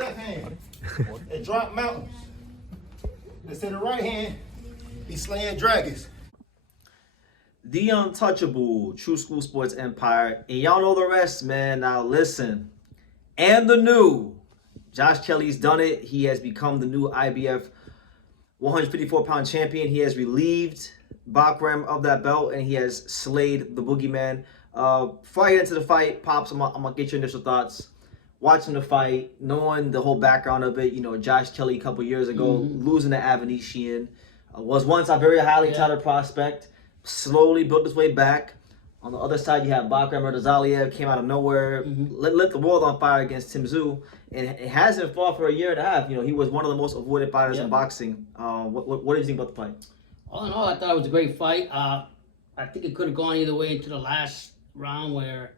left hand and drop mountains. Instead of right hand, he's slaying dragons. The untouchable True School Sports Empire. And y'all know the rest, man. Now listen. And the new. Josh Kelly's done it. He has become the new IBF 154-pound champion. He has relieved Bakram of that belt, and he has slayed the boogeyman. Before I get into the fight, Pops, I'm going to get your initial thoughts. Watching the fight, knowing the whole background of it, you know, Josh Kelly a couple years ago, losing to Avanesian, was once a very highly touted prospect, slowly built his way back. On the other side, you have Bakram Murtazaliev, came out of nowhere, lit the world on fire against Tim Tszyu, and it hasn't fought for a year and a half. You know, he was one of the most avoided fighters in boxing. What do you think about the fight? All in all, I thought it was a great fight. I think it could have gone either way into the last round where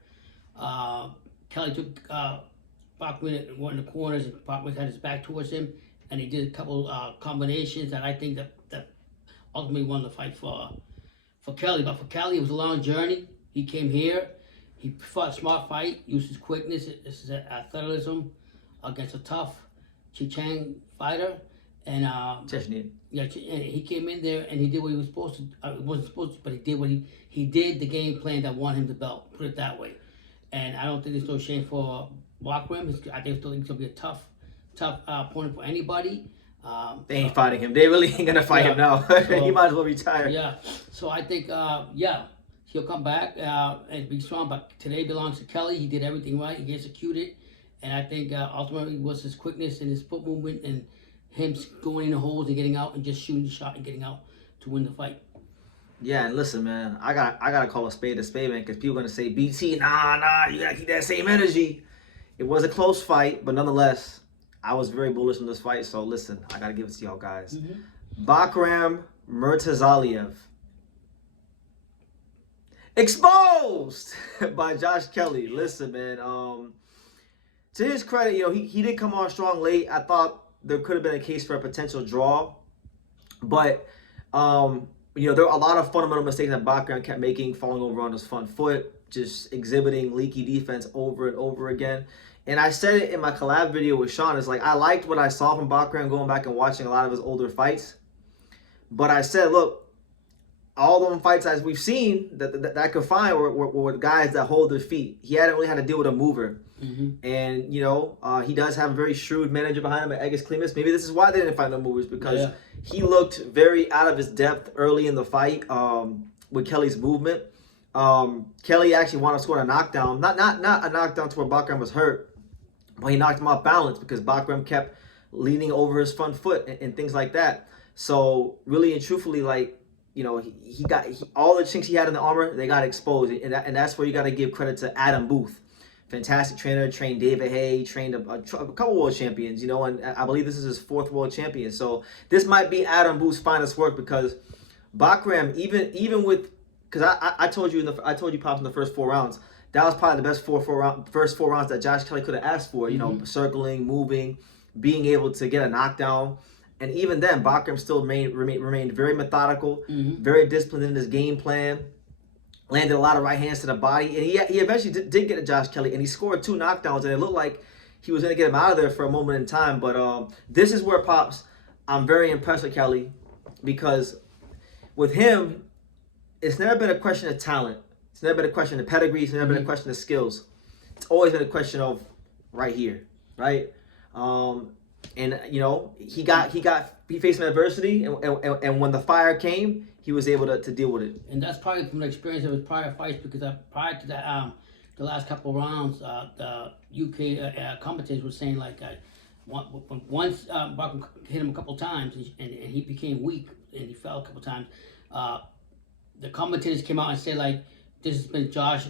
Kelly took Bachman in one of the corners and Bachman had his back towards him, and he did a couple combinations that I think that ultimately won the fight for Kelly. But for Kelly, it was a long journey. He came here, he fought a smart fight, used his quickness, his athleticism against a tough Chechen fighter, and Chechnya. Yeah, and he came in there and he did what he was supposed to. Wasn't supposed to, but he did what he did. The game plan that won him the belt. Put it that way. And I don't think there's no shame for Bakram. I think it's going to be a tough opponent for anybody. They ain't fighting him. They really ain't gonna fight him now. He might as well retire. Yeah. So I think he'll come back and be strong. But today belongs to Kelly. He did everything right. He executed, and I think ultimately it was his quickness and his foot movement and him going in the holes and getting out and just shooting the shot and getting out to win the fight. Yeah, and listen, man, I gotta call a spade, man, because people are gonna say, BT, nah, you gotta keep that same energy. It was a close fight, but nonetheless, I was very bullish on this fight. So listen, I gotta give it to y'all guys. Bakram Murtazaliev exposed by Josh Kelly. Listen, man, to his credit, you know, he did come on strong late. I thought there could have been a case for a potential draw, but you know, there were a lot of fundamental mistakes that Bakram kept making, falling over on his front foot, just exhibiting leaky defense over and over again. And I said it in my collab video with Sean. It's like, I liked what I saw from Bakram going back and watching a lot of his older fights. But I said, look, all them fights as we've seen that I could find were guys that hold their feet. He hadn't really had to deal with a mover. And, you know, he does have a very shrewd manager behind him at Ennis. Maybe this is why they didn't fight no movers, because he looked very out of his depth early in the fight with Kelly's movement. Kelly actually wanted to score a knockdown. Not a knockdown to where Bakram was hurt, but he knocked him off balance because Bakram kept leaning over his front foot and things like that. So really and truthfully, like, you know, he got all the chinks he had in the armor, they got exposed. And that's where you got to give credit to Adam Booth. Fantastic trainer, trained David Hay, trained a couple world champions, you know, and I believe this is his 4th world champion. So this might be Adam Booth's finest work, because Bakram, even with, because I told you Pops, in the first 4 rounds, that was probably the best first four rounds that Josh Kelly could have asked for. You know, circling, moving, being able to get a knockdown. And even then, Bakram still remained very methodical, very disciplined in his game plan. Landed a lot of right hands to the body. And he eventually did get to Josh Kelly, and he scored 2 knockdowns, and it looked like he was going to get him out of there for a moment in time. But this is where, Pops, I'm very impressed with Kelly, because with him, it's never been a question of talent. It's never been a question of pedigree. It's never been a question of skills. It's always been a question of right here, right? And you know, he faced some adversity, and when the fire came, he was able to deal with it. And that's probably from the experience of his prior fights, because prior to that, the last couple of rounds, the UK commentators were saying like once Bakram hit him a couple times and he became weak and he fell a couple times. The commentators came out and said like, this has been Josh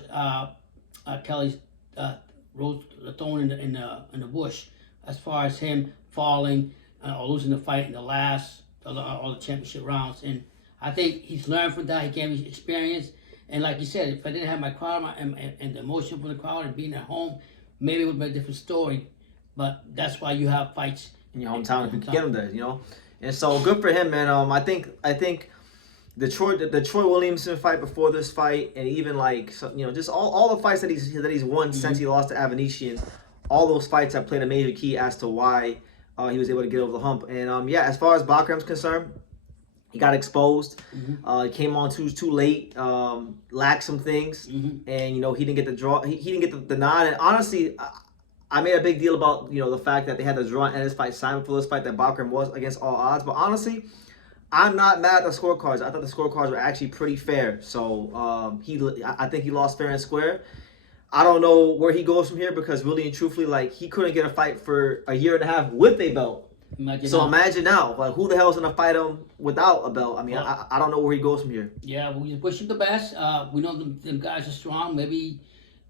Kelly's thorn in the bush, as far as him falling or losing the fight in the last all the championship rounds. And I think he's learned from that. He gained experience. And like you said, if I didn't have my crowd and the emotion from the crowd and being at home, maybe it would be a different story. But that's why you have fights in your hometown if you can get them there, you know. And so good for him, man. I think the Troy Williamson fight before this fight, and even like, you know, just all the fights that he's won since he lost to Avanesian, all those fights have played a major key as to why he was able to get over the hump. And yeah, as far as Bakram's concerned, he got exposed. He came on too late, lacked some things, and he didn't get the draw. He didn't get the nod. And honestly, I made a big deal about the fact that they had the draw and his fight signed before this fight that Bakram was against all odds. But honestly, I'm not mad at the scorecards. I thought the scorecards were actually pretty fair. So I think he lost fair and square. I don't know where he goes from here because really and truthfully, like, he couldn't get a fight for a year and a half with a belt. Imagine now, like, who the hell is gonna fight him without a belt? I mean, I don't know where he goes from here. Yeah, we wish him the best. We know them guys are strong. Maybe he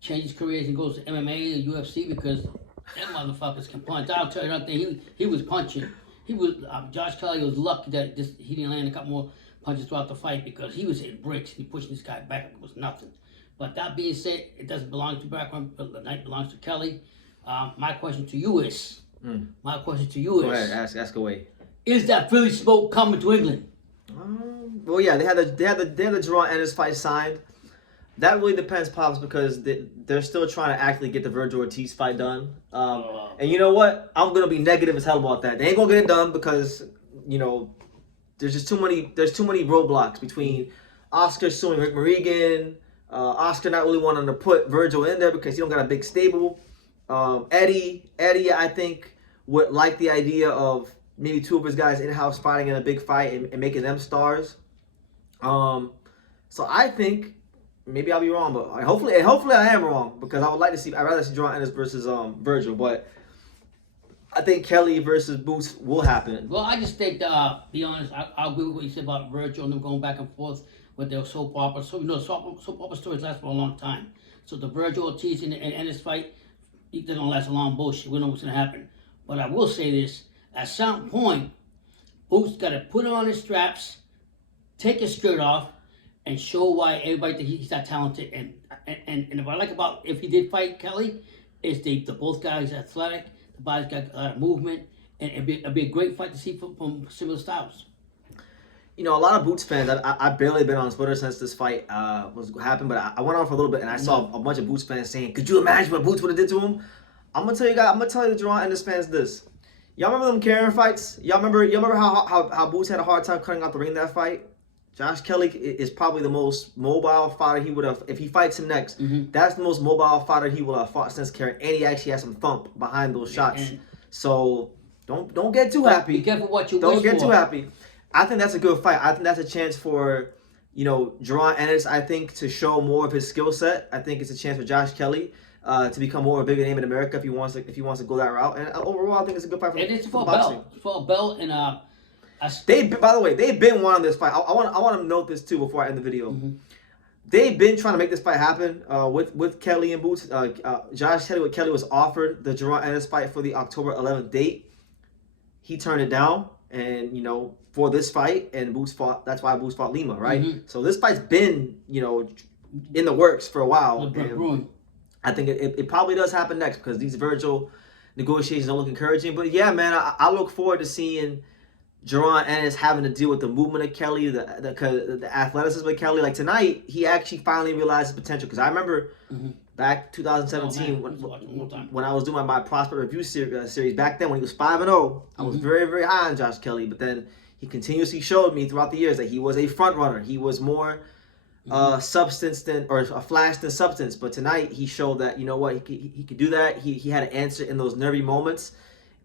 changes careers and goes to MMA or UFC because them motherfuckers can punch. I'll tell you one thing. He was punching. He was Josh Kelly was lucky that he didn't land a couple more punches throughout the fight because he was hitting bricks and he pushed this guy back. It was nothing. But that being said, it doesn't belong to Bakram. The night belongs to Kelly. My question to you is. Go ahead, ask away. Is that Philly smoke coming to England? Well, yeah, they had the draw and his fight signed. That really depends, Pops, because they're still trying to actually get the Virgil Ortiz fight done. And you know what? I'm gonna be negative as hell about that. They ain't gonna get it done because there's just too many roadblocks between Oscar suing Rick Morrigan, Oscar not really wanting to put Virgil in there because he don't got a big stable. Eddie, I think, would like the idea of maybe two of his guys in-house fighting in a big fight and making them stars. So I think, maybe I'll be wrong, but hopefully I am wrong because I'd rather see John Ennis versus Virgil, but I think Kelly versus Boots will happen. Well, I just think, be honest, I'll agree with what you said about Virgil and them going back and forth with their soap opera. So, soap opera stories last for a long time. So the Virgil Ortiz and Ennis fight, they're going to last a long bullshit. We know what's going to happen. But I will say this. At some point, Boots got to put on his straps, take his skirt off, and show why everybody thinks he's that talented. And what I like about if he did fight Kelly is the both guys are athletic, the body's got a lot of movement, and it'd be a great fight to see from similar styles. A lot of Boots fans, I've barely been on Twitter since this fight happened, but I went on for a little bit and I saw a bunch of Boots fans saying, could you imagine what Boots would have did to him? I'm gonna tell you the draw and this fans this. Y'all remember them Karen fights? Y'all remember how Boots had a hard time cutting out the ring that fight? Josh Kelly is probably the most mobile fighter he would have, if he fights him next, that's the most mobile fighter he will have fought since Karen, and he actually has some thump behind those shots. So don't get too happy. Be careful what you wish Don't get for. too happy. I think that's a good fight. I think that's a chance for, Jerron Ennis, I think, to show more of his skill set. I think it's a chance for Josh Kelly to become more of a bigger name in America if he wants to go that route. And overall, I think it's a good fight for boxing. For a belt and by the way, they've been wanting this fight. I want to note this too before I end the video. They've been trying to make this fight happen with Kelly and Boots. Josh Kelly was offered the Jerron Ennis fight for the October 11th date. He turned it down, and for this fight, and Boots fought. That's why Boots fought Lima, right? So this fight's been in the works for a while. I think it probably does happen next because these Virgil negotiations don't look encouraging. But yeah, man, I look forward to seeing Jerron Ennis having to deal with the movement of Kelly, the athleticism of Kelly. Like tonight, he actually finally realized his potential. Because I remember back 2017 when I was doing my prospect review series. Back then, when he was 5-0, I was very, very high on Josh Kelly. But then he continuously showed me throughout the years that he was a front runner. He was more substance or a flash than substance. But tonight, he showed that he could do that. He had an answer in those nervy moments.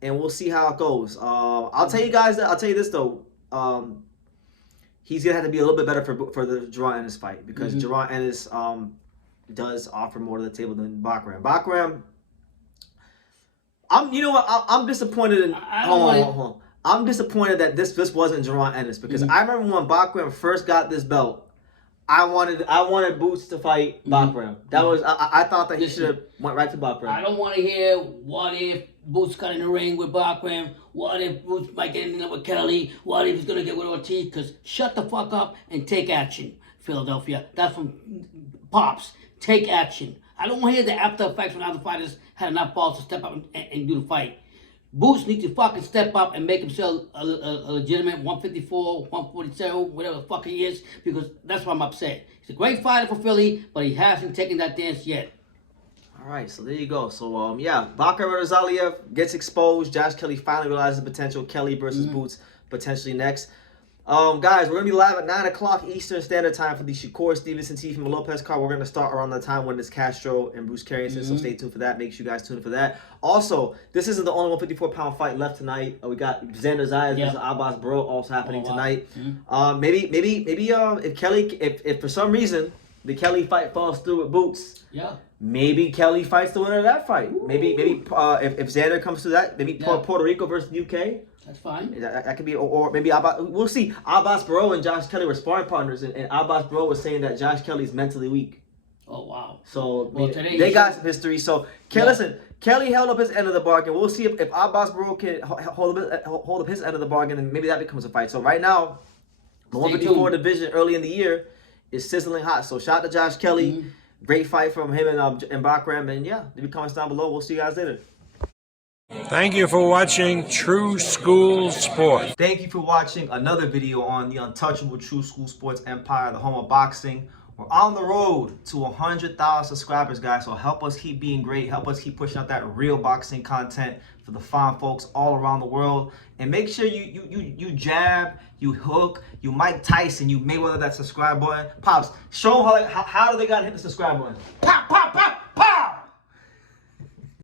And we'll see how it goes. I'll tell you this though. He's gonna have to be a little bit better for the Jerron Ennis fight because Jerron Ennis does offer more to the table than Bakram. Bakram, I'm disappointed in. Hold on. I'm disappointed that this wasn't Jerron Ennis because I remember when Bakram first got this belt. I wanted Boots to fight Bakram. That was I thought that he should have went right to Bakram. I don't want to hear what if Boots got in the ring with Bakram. What if Boots might get in there with Kelly? What if he's gonna get with Ortiz? Because shut the fuck up and take action, Philadelphia. That's from Pops. Take action. I don't want to hear the after effects when other fighters had enough balls to step up and do the fight. Boots needs to fucking step up and make himself a legitimate 154, 147, whatever the fuck he is, because that's why I'm upset. He's a great fighter for Philly, but he hasn't taken that dance yet. All All right, so there you go. So yeah, Bakar Murtazaliev gets exposed. Josh Kelly finally realizes the potential. Kelly versus Boots potentially next. Guys, we're gonna be live at 9 o'clock Eastern Standard Time for the Shakur Stevenson Teofimo Lopez card. We're gonna start around the time when it's Castro and Bruce Carrington. So stay tuned for that. Make sure you guys tune in for that. Also, this isn't the only 154-pound fight left tonight. We got Xander Zayas versus Abbas Bro also happening tonight. Maybe if Kelly, if for some reason the Kelly fight falls through with Boots. Maybe Kelly fights the winner of that fight. Maybe if Xander comes to that, maybe Puerto Rico versus the UK. That's fine. That could be, or maybe we'll see. Abbas Bro and Josh Kelly were sparring partners, and Abbas Bro was saying that Josh Kelly's mentally weak. Oh, wow. So they got some history. So listen, Kelly held up his end of the bargain. We'll see if Abbas Bro can hold up his end of the bargain, and maybe that becomes a fight. So right now, the 154 division early in the year is sizzling hot. So shout out to Josh Kelly. Great fight from him and Bakram. And yeah, leave your comments down below. We'll see you guys later. Thank you for watching True School Sports. Thank you for watching another video on the untouchable True School Sports Empire, the home of boxing. We're on the road to 100,000 subscribers, guys. So help us keep being great. Help us keep pushing out that real boxing content for the fine folks all around the world. And make sure you jab, you hook, you Mike Tyson, you Mayweather that subscribe button. Pops, show them how do they gotta hit the subscribe button. Pop, pop.